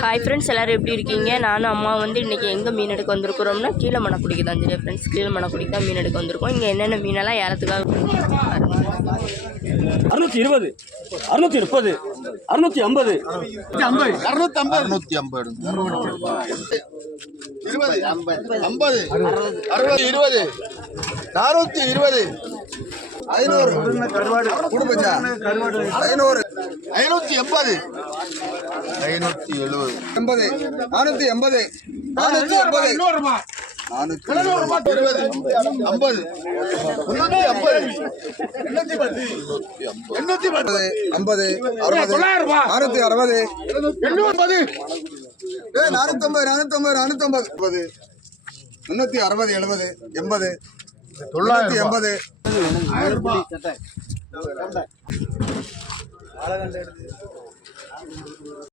Hi friends, எல்லோரும் எப்படி இருக்கீங்க? நானும் அம்மா வந்து இன்றைக்கி எங்கே மீன் எடுக்க வந்திருக்கிறோம்னா கீழமணக்குடிக்கு தான். தெரியும் ஃப்ரெண்ட்ஸ், கீழமணக்குடிக்கு தான் மீன் எடுக்க வந்திருக்கோம். இங்கே என்னென்ன மீனெல்லாம் ஏலத்துக்காக 620 630 650 950